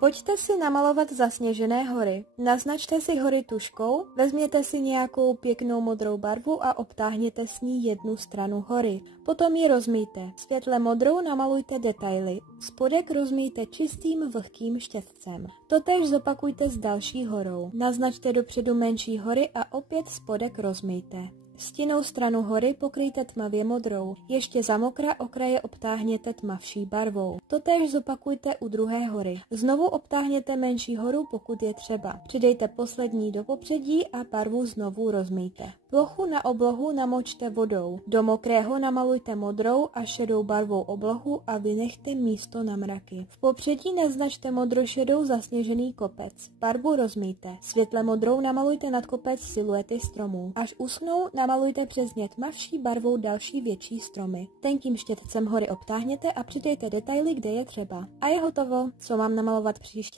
Pojďte si namalovat zasněžené hory. Naznačte si hory tužkou, vezměte si nějakou pěknou modrou barvu a obtáhněte s ní jednu stranu hory. Potom ji rozmijte. Světle modrou namalujte detaily. Spodek rozmijte čistým vlhkým štětcem. Totéž zopakujte s další horou. Naznačte dopředu menší hory a opět spodek rozmijte. Stinnou stranu hory pokryjte tmavě modrou. Ještě za mokra okraje obtáhněte tmavší barvou. Totéž zopakujte u druhé hory. Znovu obtáhněte menší horu, pokud je třeba. Přidejte poslední do popředí a barvu znovu rozmijte. Plochu na oblohu namočte vodou. Do mokrého namalujte modrou a šedou barvou oblohu a vynechte místo na mraky. V popředí naznačte modrošedou zasněžený kopec. Barvu rozmijte. Světle modrou namalujte nad kopec siluety stromů. Až uschnou, namalujte přes ně tmavší barvou další větší stromy. Tenkým štětcem hory obtáhněte a přidejte detaily, kde je třeba. A je hotovo. Co mám namalovat příště?